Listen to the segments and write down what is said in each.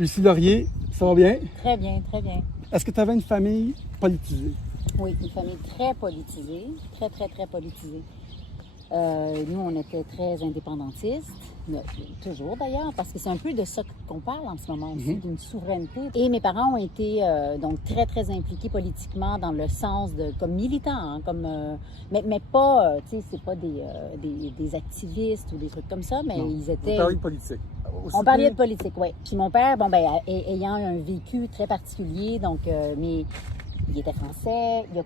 Lucie Laurier, ça va bien? Très bien, très bien. Est-ce que tu avais une famille politisée? Oui, une famille très politisée, très, très, très politisée. Nous, on était très indépendantistes, toujours d'ailleurs, parce que c'est un peu de ça qu'on parle en ce moment aussi, d'une souveraineté. Et mes parents ont été donc très, très impliqués politiquement dans le sens de comme militants, hein, comme mais pas, tu sais, c'est pas des activistes ou des trucs comme ça, mais Non. ils étaient. On parlait de politique. On parlait de politique, oui. Puis mon père, bon ben, ayant un vécu très particulier, donc mais il était français, il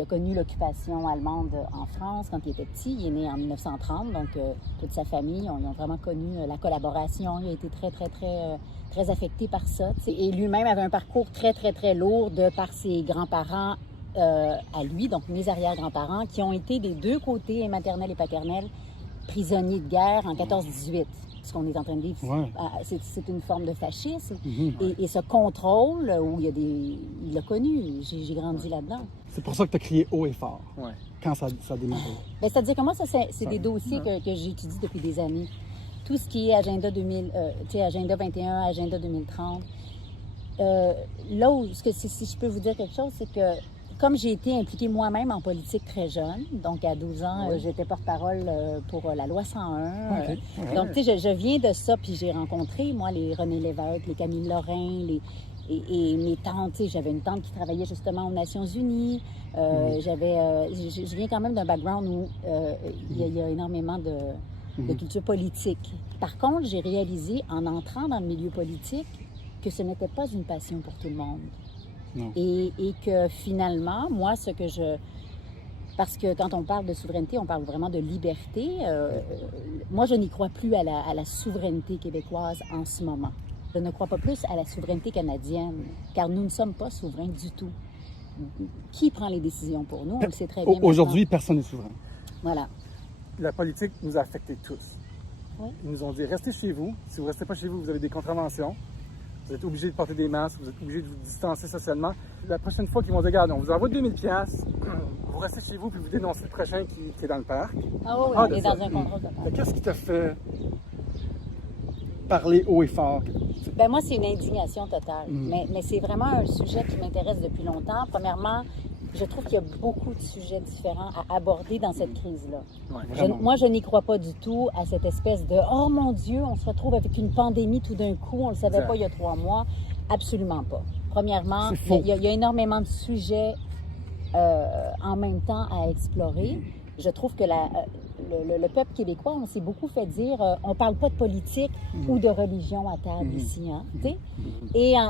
a connu l'occupation allemande en France quand il était petit. Il est né en 1930, donc toute sa famille, ils ont vraiment connu la collaboration. Il a été très, très, très, très affecté par ça. Et lui-même avait un parcours très, très, très lourd de par ses grands-parents à lui, donc mes arrière-grands-parents, qui ont été des deux côtés, maternels et paternels, prisonniers de guerre en 14-18. Ce qu'on est en train de vivre, ouais. C'est une forme de fascisme. Et ce contrôle, où il l'a connu, j'ai grandi là-dedans. C'est pour ça que tu as crié haut et fort, quand ça a démarré. Bien, c'est-à-dire que moi, c'est des dossiers que j'étudie depuis des années. Tout ce qui est Agenda 2000, Agenda 21, Agenda 2030. Là où, si je peux vous dire quelque chose, c'est que comme j'ai été impliquée moi-même en politique très jeune, donc à 12 ans, j'étais porte-parole pour la loi 101. Okay. Donc, tu sais, je viens de ça, puis j'ai rencontré, moi, les René Lévesque, les Camille Lorrain, et mes tantes. Tu sais, j'avais une tante qui travaillait justement aux Nations Unies. Je viens quand même d'un background où il y a énormément de culture politique. Par contre, j'ai réalisé, en entrant dans le milieu politique, que ce n'était pas une passion pour tout le monde. Et que finalement, moi, parce que quand on parle de souveraineté, on parle vraiment de liberté. Moi, je n'y crois plus à la souveraineté québécoise en ce moment. Je ne crois pas plus à la souveraineté canadienne, car nous ne sommes pas souverains du tout. Qui prend les décisions pour nous? On le sait très bien. Aujourd'hui, personne n'est souverain. Voilà. La politique nous a affectés tous. Oui. Ils nous ont dit, restez chez vous. Si vous ne restez pas chez vous, vous avez des contraventions. Vous êtes obligé de porter des masques, vous êtes obligé de vous distancer socialement. La prochaine fois qu'ils vont dire, regarde, on vous envoie 2000 $, vous restez chez vous puis vous dénoncez le prochain qui est dans le parc. Ah oui, on est dans un contrôle total. Qu'est-ce qui t'a fait parler haut et fort? Ben moi, c'est une indignation totale. Mais c'est vraiment un sujet qui m'intéresse depuis longtemps. Premièrement, je trouve qu'il y a beaucoup de sujets différents à aborder dans cette crise-là. Moi, je n'y crois pas du tout à cette espèce de « Oh mon Dieu, on se retrouve avec une pandémie tout d'un coup, on ne le savait pas il y a 3 mois ». Absolument pas. Premièrement, il y a énormément de sujets en même temps à explorer. Je trouve que le peuple québécois, on s'est beaucoup fait dire on ne parle pas de politique ou de religion à table ici. Hein,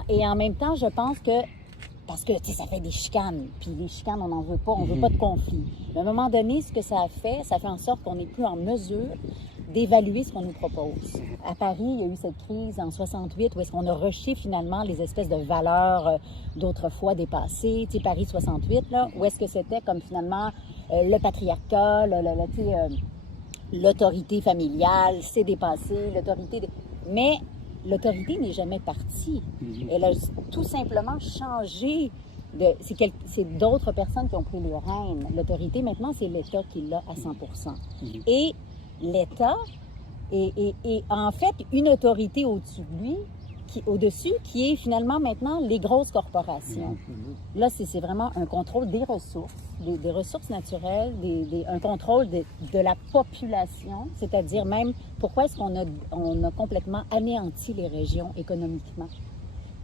et en même temps, je pense que parce que, tu sais, ça fait des chicanes. Puis les chicanes, on n'en veut pas. On ne veut pas de conflit. Mais à un moment donné, ce que ça fait en sorte qu'on n'est plus en mesure d'évaluer ce qu'on nous propose. À Paris, il y a eu cette crise en 68 où est-ce qu'on a rushé finalement les espèces de valeurs d'autrefois dépassées. Tu sais, Paris 68, là, où est-ce que c'était comme finalement le patriarcat, l'autorité familiale, c'est dépassé, l'autorité... Mais l'autorité n'est jamais partie. Elle a tout simplement changé. C'est d'autres personnes qui ont pris le règne. L'autorité, maintenant, c'est l'État qui l'a à 100%. Et l'État est en fait une autorité au-dessus de lui, qui est finalement maintenant les grosses corporations. Là, c'est vraiment un contrôle des ressources, des ressources naturelles, un contrôle de la population, c'est-à-dire même pourquoi est-ce qu'on a complètement anéanti les régions économiquement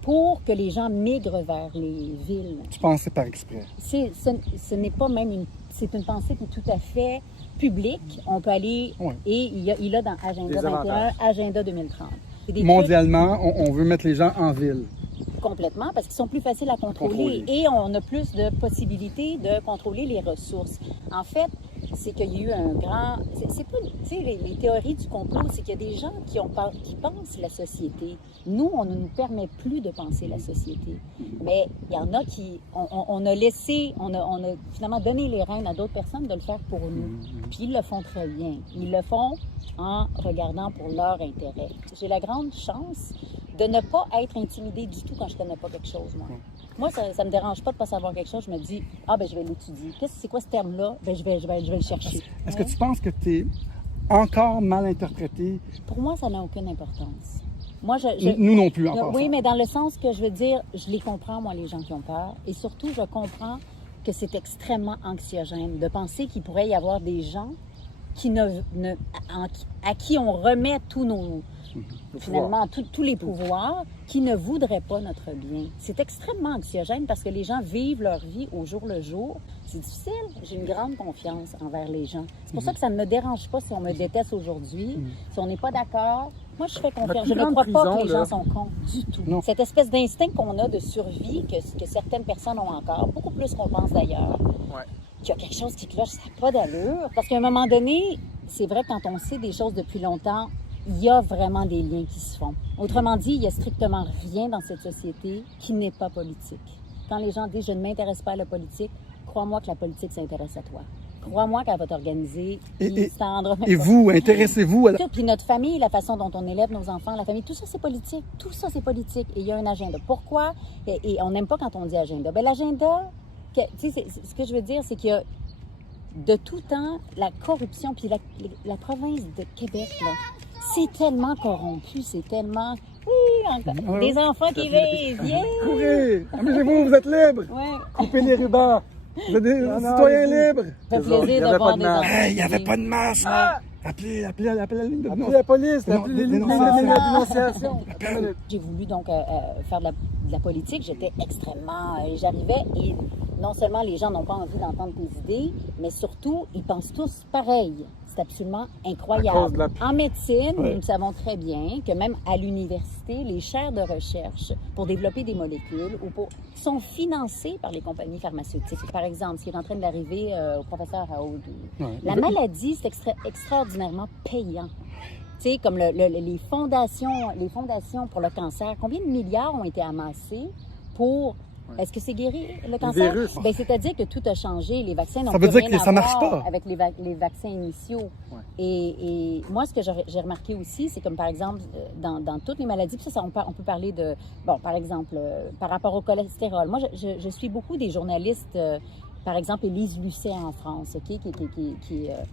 pour que les gens migrent vers les villes. Tu pensais par exprès? Ce n'est pas même c'est une pensée qui est tout à fait publique. On peut aller, et il a dans Agenda 21, Agenda 2030. Mondialement, on veut mettre les gens en ville. Complètement, parce qu'ils sont plus faciles à contrôler. Et on a plus de possibilités de contrôler les ressources. En fait, c'est qu'il y a eu un grand... C'est pas... Tu sais, les théories du complot, c'est qu'il y a des gens qui pensent la société. Nous, on ne nous permet plus de penser la société. Mais il y en a qui... On a laissé... On a finalement donné les rênes à d'autres personnes de le faire pour nous. Puis ils le font très bien. Ils le font en regardant pour leur intérêt. J'ai la grande chance de ne pas être intimidée du tout quand je ne connais pas quelque chose, moi. Moi, ça ne me dérange pas de ne pas savoir quelque chose. Je me dis, je vais l'étudier. C'est quoi ce terme-là? Je vais le chercher. Est-ce que tu penses que tu es encore mal interprété? Pour moi, ça n'a aucune importance. Moi, Nous non plus, en passant. Oui, mais dans le sens que je veux dire, je les comprends, moi, les gens qui ont peur. Et surtout, je comprends que c'est extrêmement anxiogène de penser qu'il pourrait y avoir des gens à qui on remet tous finalement, tous les pouvoirs qui ne voudraient pas notre bien. C'est extrêmement anxiogène parce que les gens vivent leur vie au jour le jour. C'est difficile. J'ai une grande confiance envers les gens. C'est pour ça que ça ne me dérange pas si on me déteste aujourd'hui, si on n'est pas d'accord. Moi, je fais confiance. Je ne crois pas que les gens sont cons du tout. Non. Cette espèce d'instinct qu'on a de survie que certaines personnes ont encore, beaucoup plus qu'on pense d'ailleurs, qu'il y a quelque chose qui cloche, ça n'a pas d'allure. Parce qu'à un moment donné, c'est vrai, quand on sait des choses depuis longtemps, il y a vraiment des liens qui se font. Autrement dit, il n'y a strictement rien dans cette société qui n'est pas politique. Quand les gens disent « je ne m'intéresse pas à la politique », crois-moi que la politique s'intéresse à toi. Crois-moi qu'elle va t'organiser. Et vous, intéressez-vous à... Puis notre famille, la façon dont on élève nos enfants, la famille, tout ça, c'est politique. Tout ça, c'est politique. Et il y a un agenda. Pourquoi? Et on n'aime pas quand on dit agenda. Bien, l'agenda, tu sais, ce que je veux dire, c'est qu'il y a de tout temps la corruption. Puis la province de Québec, là, c'est tellement corrompu, c'est tellement... Oui, encore des enfants qui vivent. Yeah! Courez! Amusez-vous, vous êtes libres! Ouais. Coupez les rubans! Vous êtes des citoyens libres! Ça fait plaisir de voir des enfants. Il n'y avait pas de masque! Appelez la ligne de dénonciation. Appelez la police, appelez les lignes de dénonciation. J'ai voulu donc faire de la politique. J'étais extrêmement... j'arrivais et non seulement les gens n'ont pas envie d'entendre tes idées, mais surtout, ils pensent tous pareil. C'est absolument incroyable. En médecine, nous savons très bien que même à l'université, les chaires de recherche pour développer des molécules sont financées par les compagnies pharmaceutiques. Par exemple, ce qui est en train d'arriver au professeur Raoult. La maladie, c'est extraordinairement payant. Tu sais, comme les fondations pour le cancer, combien de milliards ont été amassés pour... Est-ce que c'est guéri, le cancer? Bien, c'est-à-dire que tout a changé. Les vaccins n'ont plus rien à voir avec les vaccins initiaux. Et moi, ce que j'ai remarqué aussi, c'est comme, par exemple, dans toutes les maladies, puis ça, on peut parler de... Bon, par exemple, par rapport au cholestérol. Moi, je suis beaucoup des journalistes... par exemple, Élise Lucet en France, OK?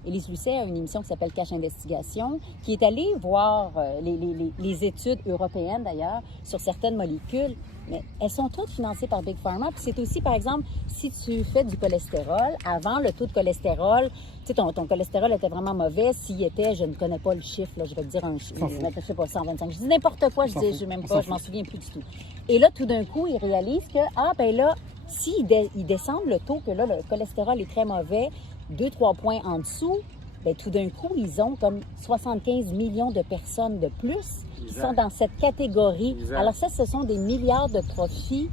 Élise Lucet a une émission qui s'appelle Cache Investigation, qui est allée voir les études européennes, d'ailleurs, sur certaines molécules, mais elles sont toutes financées par Big Pharma. Puis c'est aussi, par exemple, si tu fais du cholestérol, avant, le taux de cholestérol, tu sais, ton cholestérol était vraiment mauvais. S'il était, je ne connais pas le chiffre, là, je vais te dire un chiffre, je sais pas, 125. Je dis n'importe quoi, je m'en souviens plus du tout. Et là, tout d'un coup, ils réalisent que, ben là, s'ils descendent le taux, que là, le cholestérol est très mauvais, 2-3 points en dessous, bien, tout d'un coup, ils ont comme 75 millions de personnes de plus qui sont dans cette catégorie. Alors ça, ce sont des milliards de profits.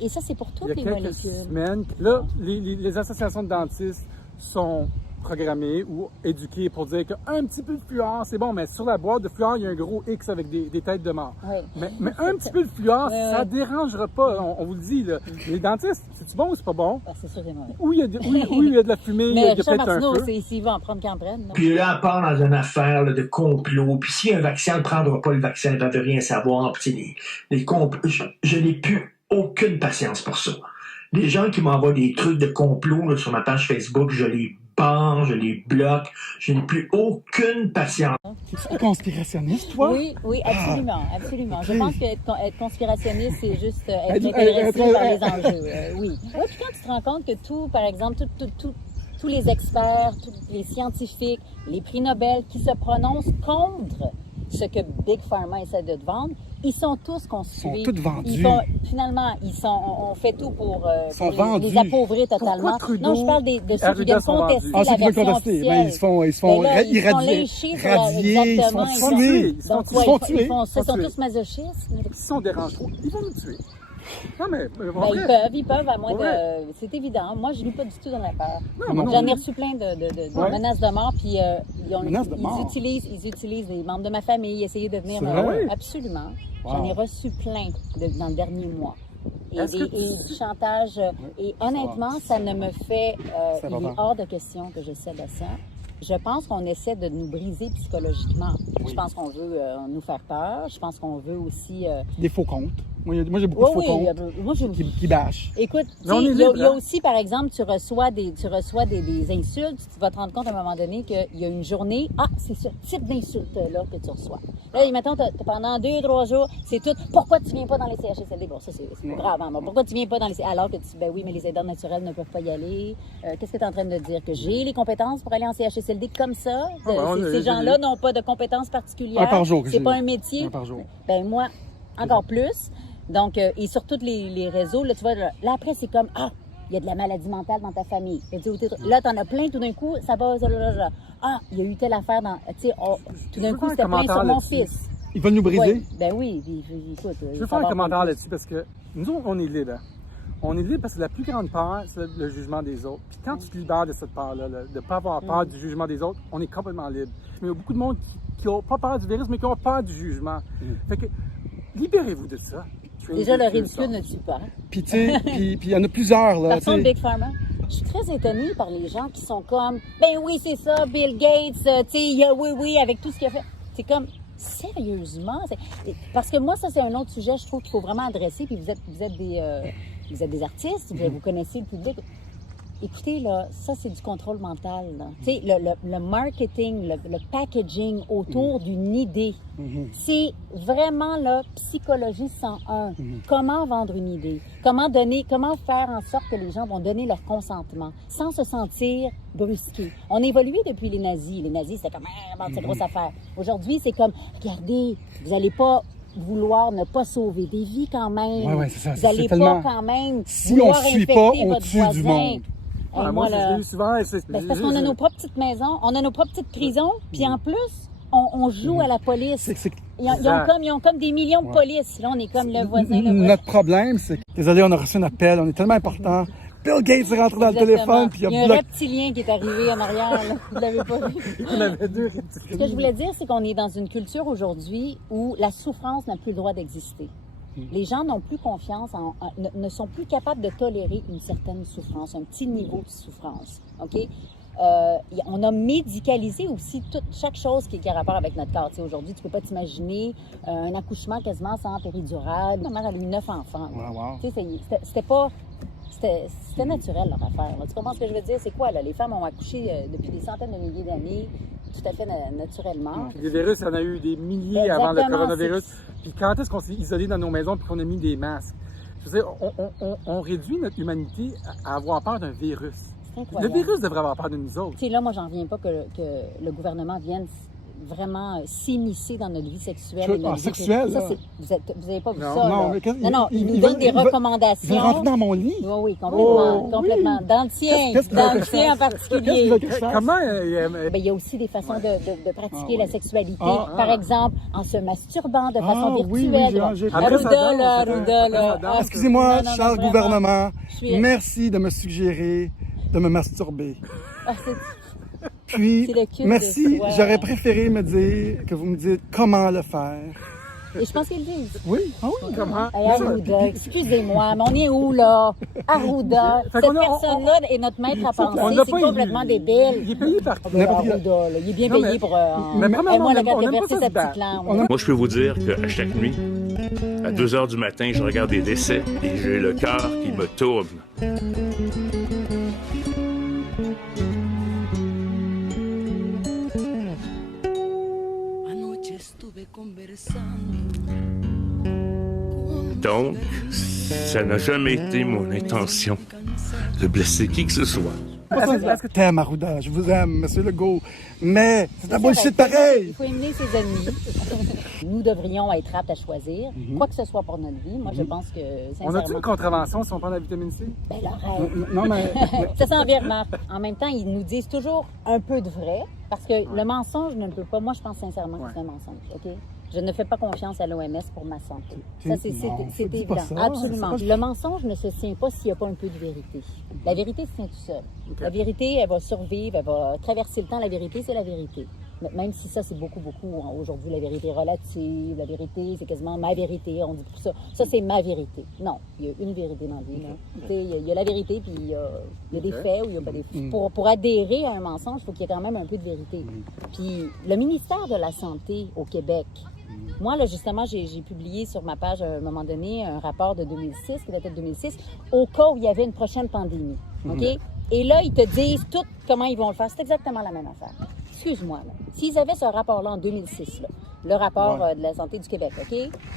Et ça, c'est pour toutes les molécules. Il y a quelques semaines, là, les associations de dentistes sont programmés ou éduqués pour dire qu'un petit peu de fluor, c'est bon, mais sur la boîte de fluor, il y a un gros X avec des têtes de mort. Mais un petit peu de fluor, ça ne dérangera pas, on vous le dit. Là. Les dentistes, c'est-tu bon ou c'est pas bon? C'est sûr, c'est mauvais. Où il y a de la fumée, il y a peut-être un feu. S'il va en prendre qu'en prenne. Puis là, on part dans une affaire là, de complot. Puis si un vaccin ne prendra pas le vaccin, il ne veut rien savoir. Puis les complots, je n'ai plus aucune patience pour ça. Les gens qui m'envoient des trucs de complot là, sur ma page Facebook, je les barre, je les bloque, je n'ai plus aucune patience. Es-tu conspirationniste, toi? Oui, absolument, absolument. Je pense qu'être conspirationniste, c'est juste être intéressé par les enjeux. Oui. Puis quand tu te rends compte que tout, par exemple, tous les experts, tous les scientifiques, les prix Nobel qui se prononcent contre ce que Big Pharma essaie de te vendre, ils sont tous constitués. Ils sont tous vendus. On fait tout pour les appauvrir totalement. Trudeau, non, je parle de ceux qui viennent contester la version officielle. Ben, ils se font irradier, ils sont tués. Ils sont tous masochistes. Ils sont dérangés. Ils vont nous tuer. Non, mais ils peuvent, à moins de... C'est évident. Moi, je ne lis pas du tout dans la peur. J'en ai reçu plein de menaces de mort, puis ils utilisent les membres de ma famille, essayer de venir... Absolument. J'en ai reçu plein dans le dernier mois. Et du chantage. Et honnêtement, ça ne me fait... il est hors de question que je cède à ça. Je pense qu'on essaie de nous briser psychologiquement. Je pense qu'on veut nous faire peur. Je pense qu'on veut aussi... Des faux comptes. Moi, j'ai beaucoup de faux comptes moi, qui bâchent. Écoute, Mais il y a aussi, par exemple, tu reçois des insultes, tu vas te rendre compte à un moment donné qu'il y a une journée, c'est ce type d'insulte-là que tu reçois. Là, mettons, pendant 2-3 jours, c'est tout, pourquoi tu viens pas dans les CHSLD? Bon, ça, c'est pas grave, hein? Pourquoi tu viens pas dans les CHSLD? Alors que ben oui, mais les aidants naturels ne peuvent pas y aller. Qu'est-ce que tu es en train de dire? Que j'ai les compétences pour aller en CHSLD comme ça? Ces gens-là n'ont pas de compétences particulières. Un par jour. C'est pas un métier. Un par jour. Ben moi, encore plus. Donc, et sur tous les réseaux, là, tu vois, là après, c'est comme, il y a de la maladie mentale dans ta famille. Là, t'en as plein, tout d'un coup, ça va, il y a eu telle affaire dans, tu sais, tout d'un coup, c'était plein sur mon fils. Ils veulent nous briser? Ouais, ben oui, écoute. Je veux faire un commentaire là-dessus parce que nous, on est libres. On est libre parce que la plus grande peur, c'est le jugement des autres. Puis quand tu te libères de cette peur-là, de ne pas avoir peur du jugement des autres, on est complètement libre. Mais il y a beaucoup de monde qui n'ont pas peur du virus, mais qui ont peur du jugement. Fait que, libérez-vous de ça. Déjà, le ridicule ne tue pas. Puis, tu sais, puis il y en a plusieurs, là. Par contre, Big Pharma, je suis très étonnée par les gens qui sont comme, ben oui, c'est ça, Bill Gates, tu sais, oui, avec tout ce qu'il a fait. C'est comme, sérieusement? Parce que moi, ça, c'est un autre sujet, je trouve qu'il faut vraiment adresser. Puis vous êtes des artistes, vous connaissez le public. Écoutez, là, ça, c'est du contrôle mental. Tu sais, le marketing, le packaging autour d'une idée, c'est vraiment, là, psychologie 101. Comment vendre une idée? Comment faire en sorte que les gens vont donner leur consentement sans se sentir brusqués? On a évolué depuis les nazis. Les nazis, c'était comme, c'est grosse affaire. Aujourd'hui, c'est comme, regardez, vous n'allez pas vouloir ne pas sauver des vies quand même. Ouais, c'est ça. Vous n'allez pas quand même si on ne suit pas, on tue du monde. Moi, je dis souvent, c'est parce qu'on a nos propres petites maisons, on a nos propres petites prisons, puis en plus, on joue à la police. Ils ont comme des millions de polices. Là, on est comme le voisin. Notre problème, c'est que, désolé, on a reçu un appel, on est tellement important. Bill Gates est rentré dans le téléphone, puis il y a un reptilien qui est arrivé en arrière, là. Vous l'avez pas vu? Il y en avait 2 reptiliens. Ce que je voulais dire, c'est qu'on est dans une culture aujourd'hui où la souffrance n'a plus le droit d'exister. Les gens n'ont plus confiance, ne sont plus capables de tolérer une certaine souffrance, un petit niveau de souffrance. OK? On a médicalisé aussi chaque chose qui a rapport avec notre corps. Aujourd'hui, tu peux pas t'imaginer un accouchement quasiment sans péridurale. Ma mère a eu 9 enfants. Wow. C'était naturel, leur affaire. Là. Tu comprends ce que je veux dire? C'est quoi, là? Les femmes ont accouché depuis des centaines de milliers d'années, tout à fait naturellement. Puis les virus, il y en a eu des milliers avant le coronavirus. Puis quand est-ce qu'on s'est isolé dans nos maisons et qu'on a mis des masques? Je veux dire, on réduit notre humanité à avoir peur d'un virus. Le virus devrait avoir peur de nous autres. Là, moi, j'en reviens pas que le gouvernement vienne vraiment s'immiscer dans notre vie sexuelle. Sexuelle? Ça, vous n'avez pas vu ça? Non, il nous donne des recommandations. Il veut rentrer dans mon lit? Oui, complètement. Dans le tien en particulier. Comment? Il y a aussi des façons de pratiquer la sexualité. Par exemple, en se masturbant de façon virtuelle. Arruda. Excusez-moi, cher gouvernement, merci de me suggérer de me masturber. Puis, merci, j'aurais préféré que vous me dites comment le faire. Et je pense qu'ils le disent. Oui, comment? Arruda, excusez-moi, mais on est où, là? Arruda, cette personne-là est notre maître à penser, c'est complètement débile. Il est payé par Arruda, il est bien payé pour... moi, la carte de verser sa petite langue. Moi, je peux vous dire qu'à chaque nuit, à 2 heures du matin, je regarde des décès et j'ai le cœur qui me tourne. Donc, ça n'a jamais été mon intention de blesser qui que ce soit. Est-ce que t'aimes Arruda? Je vous aime, Monsieur Legault. Mais c'est un bullshit pareil! Il faut aimer ses ennemis. Nous devrions être aptes à choisir, quoi que ce soit pour notre vie. Moi, je pense que, sincèrement... On a-tu une contravention si on prend la vitamine C? Ben, l'arrête. Non, mais... Ça s'en vient, Marc. En même temps, ils nous disent toujours un peu de vrai, parce que le mensonge ne peut pas... Moi, je pense sincèrement que c'est un mensonge, OK? Je ne fais pas confiance à l'OMS pour ma santé. Ça, c'est évident. Absolument. Le mensonge ne se tient pas s'il n'y a pas un peu de vérité. La vérité se tient tout seul. La vérité, elle va survivre, elle va traverser le temps. La vérité, c'est la vérité. Même si ça, c'est beaucoup. Aujourd'hui, la vérité relative, la vérité, c'est quasiment ma vérité. On dit pour ça. Ça, c'est ma vérité. Non, il y a une vérité dans la vie. Il y a la vérité, puis il y a des faits ou il n'y a pas des faits. Pour adhérer à un mensonge, il faut qu'il y ait quand même un peu de vérité. Puis le ministère de la Santé au Québec, moi, là, justement, j'ai publié sur ma page, à un moment donné, un rapport de 2006, qui datait de 2006, au cas où il y avait une prochaine pandémie. OK? Et là, ils te disent tout comment ils vont le faire. C'est exactement la même affaire. Excuse-moi, là. S'ils avaient ce rapport-là en 2006, là, le rapport de la santé du Québec, OK?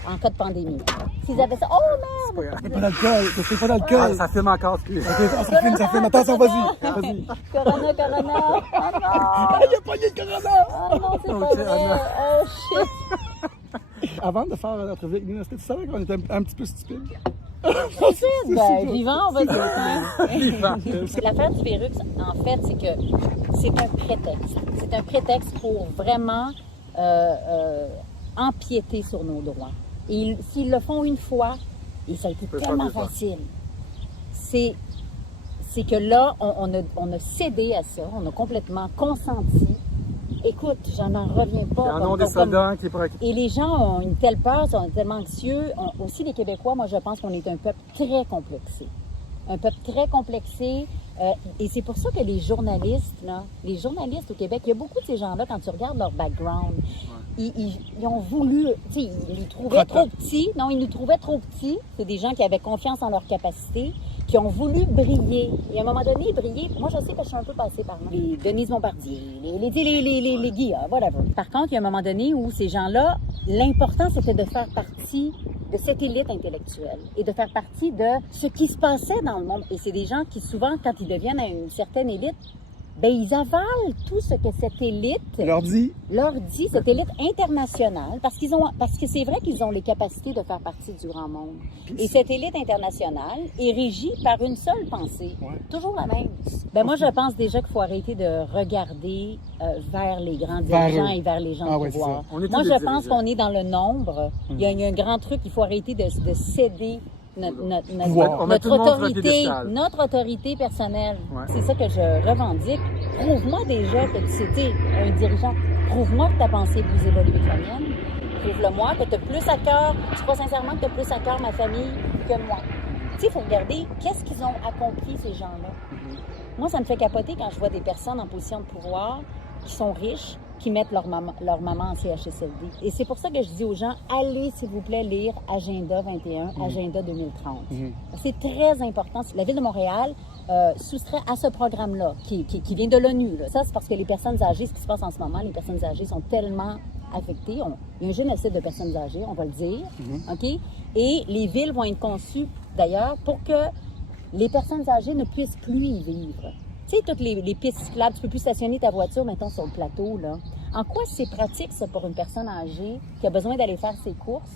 En cas de pandémie. S'ils avaient ça... Oh, merde! C'est pas d'alcool! C'est pas d'alcool! Ça filme encore, excuse. Ça filme. Attention, vas-y. Corona! Oh non! Il a pogné le corona! Oh non, c'est pas vrai! Oh, shit! Avant de faire l'entrevue avec nous, est-ce que tu savais qu'on était un petit peu stupide? Vivant, on va dire. L'affaire du virus, en fait, c'est que c'est un prétexte. C'est un prétexte pour vraiment empiéter sur nos droits. Et s'ils le font une fois, et ça a été tellement facile, c'est que là, on a cédé à ça, on a complètement consenti. Écoute, j'en reviens pas. Il y en a des soldats qui est pas... Et les gens ont une telle peur, sont tellement anxieux. Aussi, les Québécois, moi, je pense qu'on est un peuple très complexé. Un peuple très complexé. Et c'est pour ça que les journalistes au Québec, il y a beaucoup de ces gens-là, quand tu regardes leur background, ils ont voulu, tu sais, ils nous trouvaient trop petits. Non, ils nous trouvaient trop petits. C'est des gens qui avaient confiance en leurs capacités, qui ont voulu briller. Et à un moment donné, briller, moi, je sais que je suis un peu passée par là. Les Denise Bombardier, les Guy, whatever. Par contre, il y a un moment donné où ces gens-là, l'important, c'était de faire partie de cette élite intellectuelle et de faire partie de ce qui se passait dans le monde. Et c'est des gens qui, souvent, quand ils deviennent à une certaine élite, ben ils avalent tout ce que cette élite leur dit, cette élite internationale, parce que c'est vrai qu'ils ont les capacités de faire partie du grand monde. Et cette élite internationale est régie par une seule pensée, toujours la même. Ben moi, je pense déjà qu'il faut arrêter de regarder vers les grands dirigeants et vers les gens de pouvoir. Moi, je pense qu'on est dans le nombre. Il y a un grand truc, il faut arrêter de céder notre autorité personnelle. Ouais. C'est ça que je revendique. Prouve-moi déjà que c'était un dirigeant. Prouve-moi que ta pensée est plus évoluée que la mienne. Prouve-le-moi que tu as plus à cœur. Tu crois sincèrement que tu as plus à cœur ma famille que moi. Tu sais, il faut regarder qu'est-ce qu'ils ont accompli, ces gens-là. Moi, ça me fait capoter quand je vois des personnes en position de pouvoir qui sont riches, qui mettent leur maman en CHSLD. Et c'est pour ça que je dis aux gens, allez, s'il vous plaît, lire Agenda 21, Agenda 2030. C'est très important. La Ville de Montréal soustrait à ce programme-là, qui vient de l'ONU. Là. Ça, c'est parce que les personnes âgées, ce qui se passe en ce moment, les personnes âgées sont tellement affectées. Il y a un génocide de personnes âgées, on va le dire. OK? Et les villes vont être conçues, d'ailleurs, pour que les personnes âgées ne puissent plus y vivre. Tu sais, toutes les pistes cyclables, tu peux plus stationner ta voiture, mettons, sur le plateau, là. En quoi c'est pratique, ça, pour une personne âgée qui a besoin d'aller faire ses courses,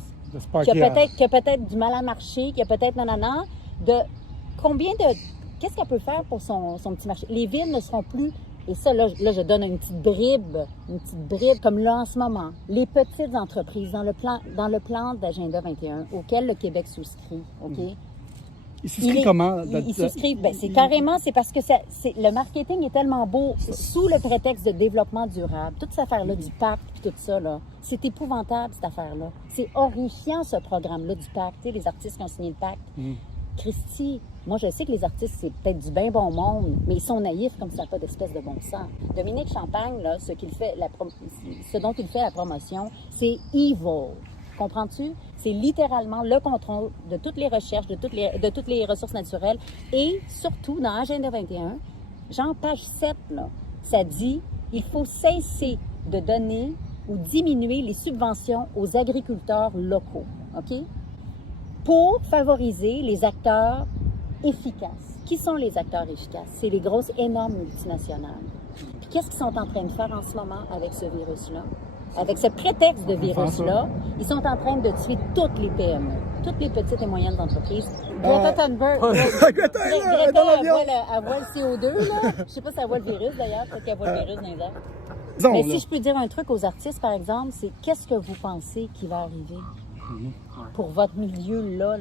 qui a peut-être du mal à marcher, qui a peut-être nanana, qu'est-ce qu'elle peut faire pour son petit marché? Les villes ne seront plus, et ça, là, je donne une petite bribe, comme là, en ce moment. Les petites entreprises, dans le plan d'Agenda 21, auquel le Québec souscrit, OK? Ils souscrivent comment? Ils souscrivent. Ben, c'est parce que le marketing est tellement beau sous le prétexte de développement durable. Toute cette affaire-là du pacte et tout ça, là, c'est épouvantable, cette affaire-là. C'est horrifiant, ce programme-là du pacte. Tu sais, les artistes qui ont signé le pacte. Christy, moi, je sais que les artistes, c'est peut-être du bien bon monde, mais ils sont naïfs comme ça n'a pas d'espèce de bon sens. Dominique Champagne, là, ce dont il fait la promotion, c'est evil. Comprends-tu? C'est littéralement le contrôle de toutes les recherches, de toutes les ressources naturelles. Et surtout, dans Agenda 21, genre page 7, là, ça dit il faut cesser de donner ou diminuer les subventions aux agriculteurs locaux, OK? Pour favoriser les acteurs efficaces. Qui sont les acteurs efficaces? C'est les grosses, énormes multinationales. Puis qu'est-ce qu'ils sont en train de faire en ce moment avec ce virus-là? Avec ce prétexte de virus-là, ils sont en train de tuer toutes les PME, toutes les petites et moyennes entreprises. Greta Thunberg, Greta, elle voit le CO2, là. Je sais pas si elle voit le virus, d'ailleurs. Peut-être qu'elle voit le virus dans les airs. Mais si je peux dire un truc aux artistes, par exemple, c'est qu'est-ce que vous pensez qui va arriver? pour votre milieu-là.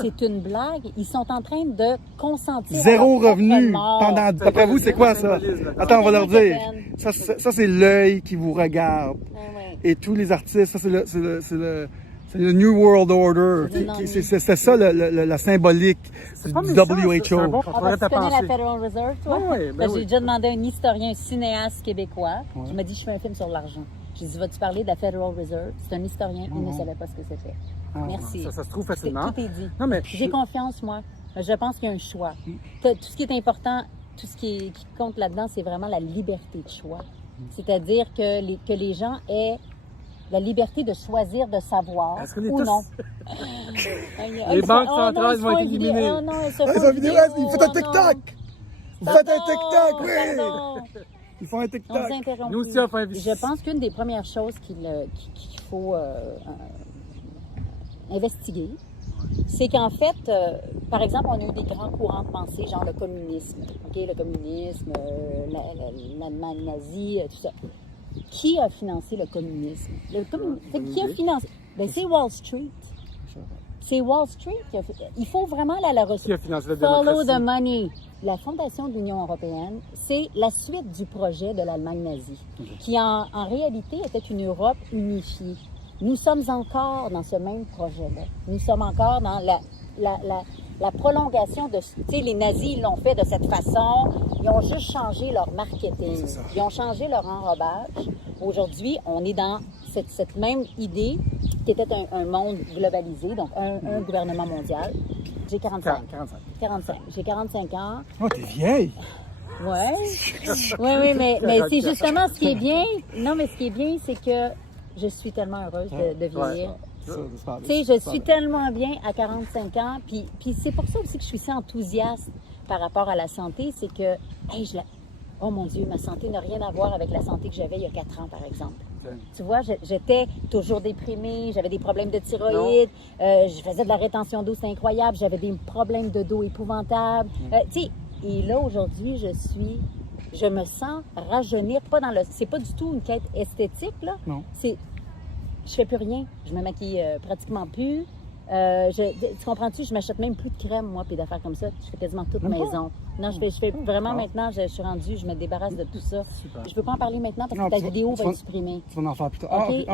C'est une blague. Ils sont en train de consentir. Zéro revenu pendant. D'après vous, c'est quoi ça? Attends, on va leur dire. Ça, c'est l'œil qui vous regarde. Et tous les artistes, ça, c'est le New World Order. C'est ça la symbolique du WHO. Tu connais la Federal Reserve, toi? J'ai déjà demandé à un historien, un cinéaste québécois, qui m'a dit je fais un film sur l'argent. J'ai dit vas-tu parler de la Federal Reserve? C'est un historien, il ne savait pas ce que c'était. Merci. Ça se trouve facilement. Tout est dit. Non, mais j'ai confiance, moi. Je pense qu'il y a un choix. Tout ce qui est important, tout ce qui compte là-dedans, c'est vraiment la liberté de choix. C'est-à-dire que les gens aient la liberté de choisir, de savoir ou non. Les banques centrales vont être éliminées. Oh non, elles se Ils font ont vidéo, ils font un TikTok! Vous faites un TikTok, oui! Pardon. Ils font un TikTok. Nous aussi, on fait un Je pense qu'une des premières choses qu'il faut investiguer, c'est qu'en fait, par exemple, on a eu des grands courants de pensée, genre le communisme, le communisme, l'Allemagne nazie, tout ça. Qui a financé le communisme? Qui a financé? Ben, c'est Wall Street. C'est Wall Street qui a fait. Il faut vraiment aller à la ressource. Qui a financé la Follow démocratie? the money. La fondation de l'Union européenne, c'est la suite du projet de l'Allemagne nazie, qui en réalité était une Europe unifiée. Nous sommes encore dans ce même projet-là. Nous sommes encore dans la prolongation de... Tu sais, les nazis, ils l'ont fait de cette façon. Ils ont juste changé leur marketing. Ils ont changé leur enrobage. Aujourd'hui, on est dans cette même idée qui était un monde globalisé, donc un gouvernement mondial. J'ai 45. 45. J'ai 45 ans. Oh, t'es vieille! Ouais. Oui, mais c'est justement ce qui est bien. Non, mais ce qui est bien, c'est que je suis tellement heureuse de vieillir. Tu sais, je suis tellement bien à 45 ans, puis c'est pour ça aussi que je suis si enthousiaste par rapport à la santé, c'est que, oh mon Dieu, ma santé n'a rien à voir avec la santé que j'avais il y a 4 ans, par exemple. Tu vois, j'étais toujours déprimée, j'avais des problèmes de thyroïde, je faisais de la rétention d'eau, c'est incroyable, j'avais des problèmes de dos épouvantables. Tu sais, et là, aujourd'hui, je me sens rajeunir, c'est pas du tout une quête esthétique, là. Non. Je fais plus rien. Je me maquille pratiquement plus. Tu comprends-tu? Je m'achète même plus de crème, moi, puis d'affaires comme ça. Je fais quasiment toute maison. Non, je fais vraiment maintenant, je suis rendue, je me débarrasse de tout ça. Super. Je peux pas en parler maintenant parce que ta vidéo va être supprimée. Tu vas en faire plus tard. Okay?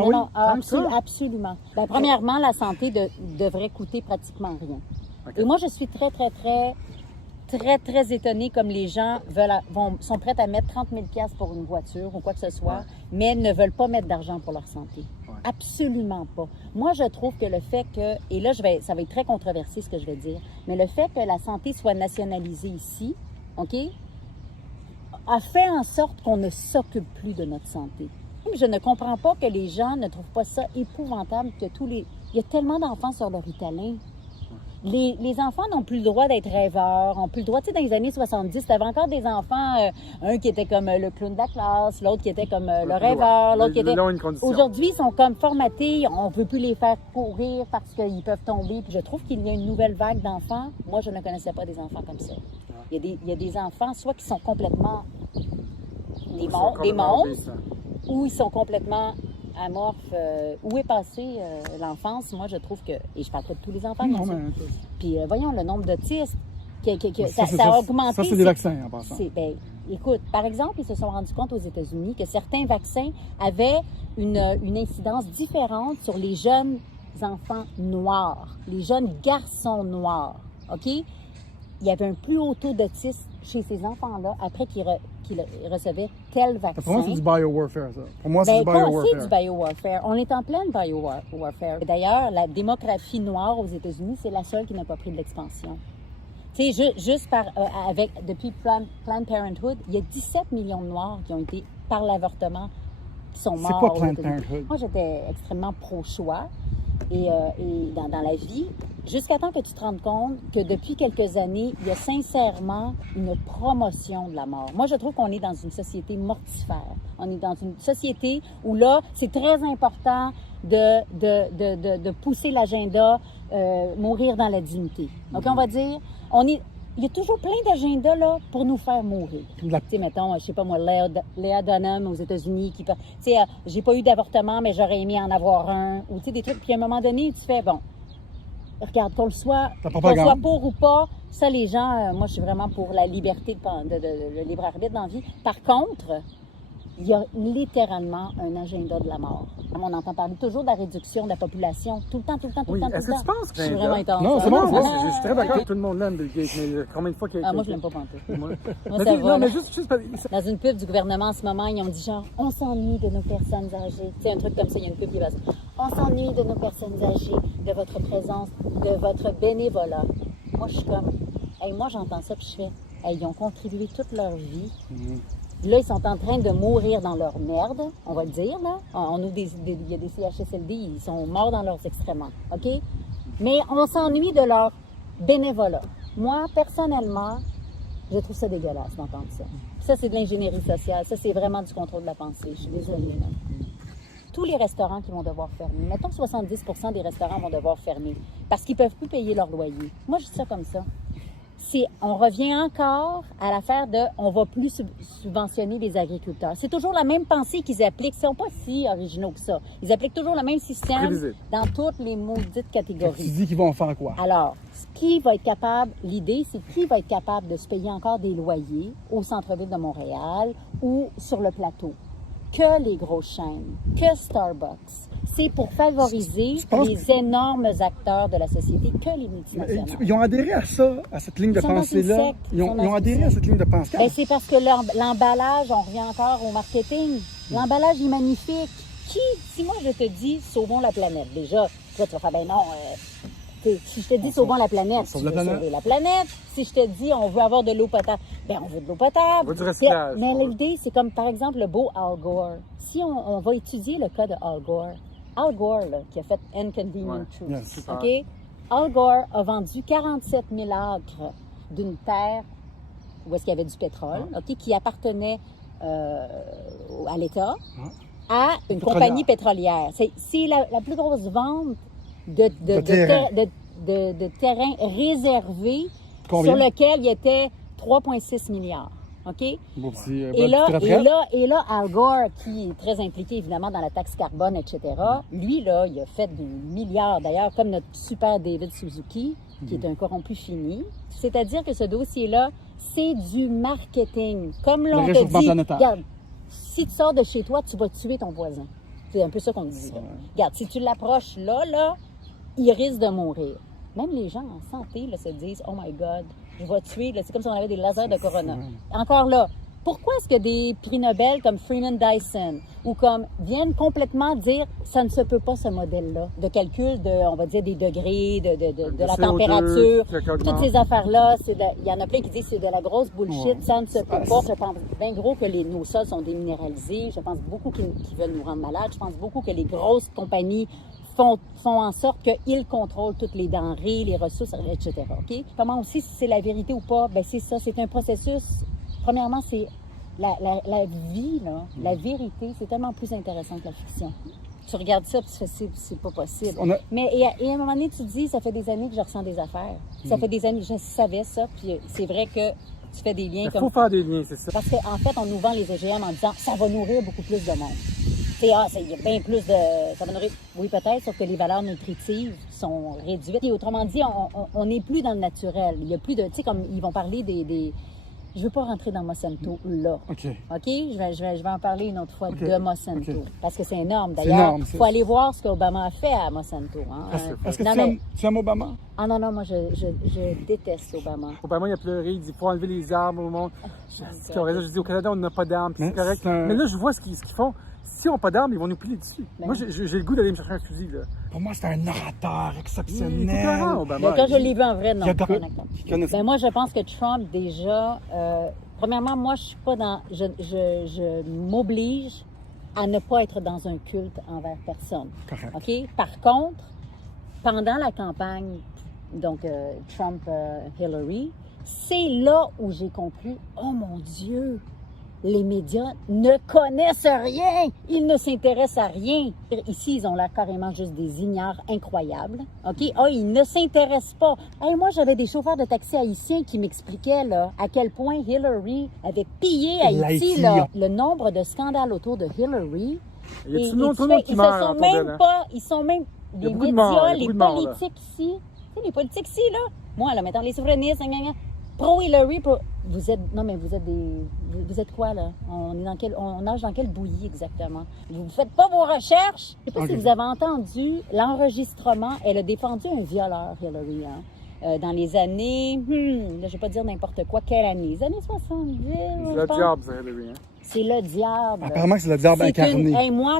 Absolument. Ben, premièrement, la santé devrait coûter pratiquement rien. Okay. Et moi, je suis très, très, très, très, très étonnée comme les gens sont prêts à mettre 30 000 $ pour une voiture ou quoi que ce soit, mais ne veulent pas mettre d'argent pour leur santé. Absolument pas. Moi, je trouve que le fait que, et là, ça va être très controversé ce que je vais dire, mais le fait que la santé soit nationalisée ici, OK, a fait en sorte qu'on ne s'occupe plus de notre santé. Je ne comprends pas que les gens ne trouvent pas ça épouvantable que il y a tellement d'enfants sur le Ritalin. Les enfants n'ont plus le droit d'être rêveurs, n'ont plus le droit, tu sais, dans les années 70, tu avais encore des enfants, un qui était comme le clown de la classe, l'autre qui était comme le rêveur, l'autre qui était... Aujourd'hui, ils sont comme formatés, on ne peut plus les faire courir parce qu'ils peuvent tomber. Puis je trouve qu'il y a une nouvelle vague d'enfants. Moi, je ne connaissais pas des enfants comme ça. Il y a des enfants, soit qui sont complètement des monstres, ou ils sont complètement amorphes. Où est passée l'enfance? Moi, je trouve que... Et je parle pas de tous les enfants, bien sûr. Puis voyons, le nombre d'autistes, ça a augmenté. Ça, c'est des vaccins, en passant. Écoute, par exemple, ils se sont rendus compte aux États-Unis que certains vaccins avaient une incidence différente sur les jeunes enfants noirs, les jeunes garçons noirs, OK? Il y avait un plus haut taux d'autisme chez ces enfants-là après qu'ils recevaient tel vaccin. Pour moi, c'est du biowarfare, ça. Pour moi, c'est du biowarfare. C'est du biowarfare. On est en pleine biowarfare. D'ailleurs, la démographie noire aux États-Unis, c'est la seule qui n'a pas pris de l'expansion. Tu sais, juste depuis Planned Parenthood, il y a 17 millions de Noirs qui ont été, par l'avortement, qui sont morts. C'est quoi Planned Parenthood? Moi, j'étais extrêmement pro-choix. Et dans la vie, jusqu'à temps que tu te rendes compte que depuis quelques années, il y a sincèrement une promotion de la mort. Moi, je trouve qu'on est dans une société mortifère. On est dans une société où là, c'est très important de pousser l'agenda mourir dans la dignité. Donc, on va dire, il y a toujours plein d'agendas là pour nous faire mourir. Tu sais, mettons, je sais pas moi, Léa Dunham aux États-Unis qui peut, tu sais, j'ai pas eu d'avortement, mais j'aurais aimé en avoir un, ou tu sais des trucs. Puis à un moment donné, tu fais bon, regarde qu'on soit pour ou pas, ça les gens, moi je suis vraiment pour la liberté de libre arbitre dans la vie. Par contre, il y a littéralement un agenda de la mort. On entend parler toujours de la réduction de la population, tout le temps. Est-ce que tu penses que je suis vraiment intense? Non, c'est bon. Je suis très d'accord. Tout le monde l'aime, Bill Gates, mais combien de fois qu'il moi, je l'aime pas pantoute. Moi, ça va. Mais juste dans une pub du gouvernement en ce moment, ils ont dit genre, on s'ennuie de nos personnes âgées. Tu sais, un truc comme ça, il y a une pub qui va dire, on s'ennuie de nos personnes âgées, de votre présence, de votre bénévolat. Moi, je suis comme, moi, j'entends ça, puis je fais, ils ont contribué toute leur vie. Là, ils sont en train de mourir dans leur merde, on va le dire, là. Il y a des CHSLD, ils sont morts dans leurs excréments, OK? Mais on s'ennuie de leur bénévolat. Moi, personnellement, je trouve ça dégueulasse d'entendre ça. Ça, c'est de l'ingénierie sociale. Ça, c'est vraiment du contrôle de la pensée. Je suis désolée, là. Tous les restaurants qui vont devoir fermer, mettons 70% des restaurants vont devoir fermer parce qu'ils ne peuvent plus payer leur loyer. Moi, je dis ça comme ça. On revient encore à l'affaire de on va plus subventionner les agriculteurs. C'est toujours la même pensée qu'ils appliquent. Ils ne sont pas si originaux que ça. Ils appliquent toujours le même système dans toutes les maudites catégories. Tu dis qu'ils vont faire quoi? Alors, qui va être capable, l'idée, c'est qui va être capable de se payer encore des loyers au centre-ville de Montréal ou sur le plateau? Que les grosses chaînes, que Starbucks. C'est pour favoriser les énormes acteurs de la société, que les multinationales. Ils ont adhéré à ça, à cette ligne de pensée-là. Ils ont adhéré à cette ligne de pensée. Ben, c'est parce que l'emballage, on revient encore au marketing. L'emballage est magnifique. Si moi je te dis sauvons la planète, déjà, toi tu vas faire ben non. Si je te dis sauvons la planète, tu veux sauver la planète. Si je te dis on veut avoir de l'eau potable, ben on veut de l'eau potable. On veut du recyclage. Mais l'idée, c'est comme par exemple le beau Al Gore. Si on va étudier le cas de Al Gore, là, qui a fait Inconvenient Truth, OK? Al Gore a vendu 47 000 acres d'une terre où est-ce qu'il y avait du pétrole, OK, qui appartenait à l'État, à une compagnie pétrolière. C'est la plus grosse vente de terrain réservé sur lequel il y était 3,6 milliards. OK? Et là, Al Gore, qui est très impliqué évidemment dans la taxe carbone, etc., lui, là, il a fait des milliards, d'ailleurs, comme notre super David Suzuki, qui est un corrompu fini. C'est-à-dire que ce dossier-là, c'est du marketing. Comme l'on te dit, regarde, si tu sors de chez toi, tu vas tuer ton voisin. C'est un peu ça qu'on dit. Regarde, si tu l'approches là, il risque de mourir. Même les gens en santé là, se disent « Oh my God, je vais tuer. » C'est comme si on avait des lasers de corona. Encore là, pourquoi est-ce que des prix Nobel comme Freeman Dyson ou comme viennent complètement dire « Ça ne se peut pas, ce modèle-là, de calcul de, on va dire, des degrés, de la température, toutes ces affaires-là. Il y en a plein qui disent que c'est de la grosse bullshit, ça ne se peut pas. Je pense bien gros que nos sols sont déminéralisés. Je pense beaucoup qu'ils veulent nous rendre malades. Je pense beaucoup que les grosses compagnies font en sorte qu'ils contrôlent toutes les denrées, les ressources, etc. OK? Comment aussi, si c'est la vérité ou pas, ben c'est ça, c'est un processus. Premièrement, c'est la vie, là, la vérité, c'est tellement plus intéressant que la fiction. Tu regardes ça, puis tu fais, c'est pas possible. Mais et à un moment donné, tu te dis, ça fait des années que je ressens des affaires. Ça fait des années, je savais ça, puis c'est vrai que tu fais des liens comme... Il faut faire des liens, c'est ça. Parce qu'en fait, on nous vend les OGM en disant, ça va nourrir beaucoup plus de monde. Il y a bien plus de... Ça va nourrir... Oui, peut-être, sauf que les valeurs nutritives sont réduites. Et autrement dit, on n'est plus dans le naturel. Il y a plus de... Tu sais, comme ils vont parler des... Je veux pas rentrer dans Monsanto, là. OK? Je vais en parler une autre fois de Monsanto. Parce que c'est énorme. D'ailleurs, il faut aller voir ce qu'Obama a fait à Monsanto. Hein. Est-ce que tu aimes Obama? Ah non, moi, je déteste Obama. Obama, il a pleuré, il dit « Faut enlever les arbres au monde. » Je dis « Au Canada, on n'a pas d'arbres, c'est correct. » Mais là, je vois ce qu'ils font. Si on n'a pas d'armes, ils vont nous plier dessus. Moi, j'ai le goût d'aller me chercher un fusil. Là. Pour moi, c'est un orateur exceptionnel. Quand je l'ai vu en vrai, non. Moi, je pense que Trump, déjà... premièrement, moi, je suis pas dans... Je m'oblige à ne pas être dans un culte envers personne. Correct. OK? Par contre, pendant la campagne, donc Trump-Hillary, c'est là où j'ai compris, oh mon Dieu, les médias ne connaissent rien. Ils ne s'intéressent à rien. Ici, ils ont l'air carrément juste des ignares incroyables. OK? Ah, ils ne s'intéressent pas. Hey, moi, j'avais des chauffeurs de taxi haïtiens qui m'expliquaient là, à quel point Hillary avait pillé Haïti. Là. Le nombre de scandales autour de Hillary. Il y a tout le monde qui meurt. Ils sont même les médias, les politiques ici. Tu sais, les politiques ici, là. Moi, là, mettons les souverainistes, pro-Hillary, vous êtes quoi, là? On nage dans quelle bouillie, exactement? Vous ne faites pas vos recherches? Je ne sais pas si vous avez entendu l'enregistrement. Elle a défendu un violeur, Hillary, hein? Dans les années, je ne vais pas dire n'importe quoi, quelle année? Les années 70, c'est le diable, ça, Hillary, hein? C'est le diable. Apparemment que c'est le diable incarné. Hey, moi,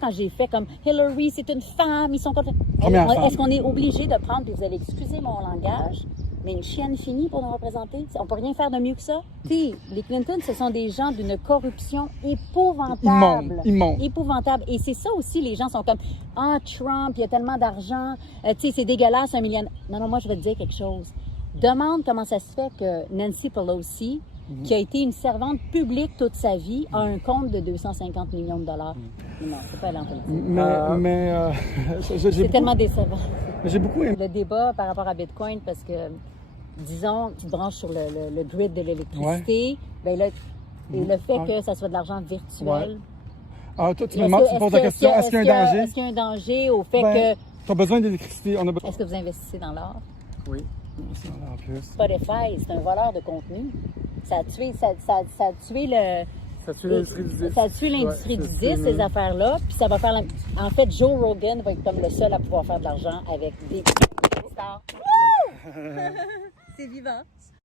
quand j'ai fait comme Hillary, c'est une femme, ils sont comme... Est-ce qu'on est obligé de prendre, puis vous allez excuser mon langage, mais une chienne finie pour nous représenter? On peut rien faire de mieux que ça? Puis, les Clinton, ce sont des gens d'une corruption épouvantable. Immonde. Épouvantable. Et c'est ça aussi, les gens sont comme, Trump, il y a tellement d'argent, c'est dégueulasse, 1 million. Non, moi, je vais te dire quelque chose. Demande comment ça se fait que Nancy Pelosi, qui a été une servante publique toute sa vie, a un compte de 250 millions de dollars. Non, c'est pas l'entrée. C'est tellement décevant. J'ai beaucoup aimé le débat par rapport à Bitcoin parce que, disons, tu te branches sur le grid de l'électricité, ben là, et le fait que ça soit de l'argent virtuel. Ouais. Ah, toi, tu me poses la question, est-ce qu'il y a un danger? Est-ce qu'il y a un danger au fait que... Tu as besoin d'électricité. Est-ce que vous investissez dans l'art? Oui. En plus. Spotify, c'est un voleur de contenu. Ça a tué l'industrie du disque, ces affaires-là. Puis ça va faire... En fait, Joe Rogan va être comme le seul à pouvoir faire de l'argent avec des stars. C'est vivant.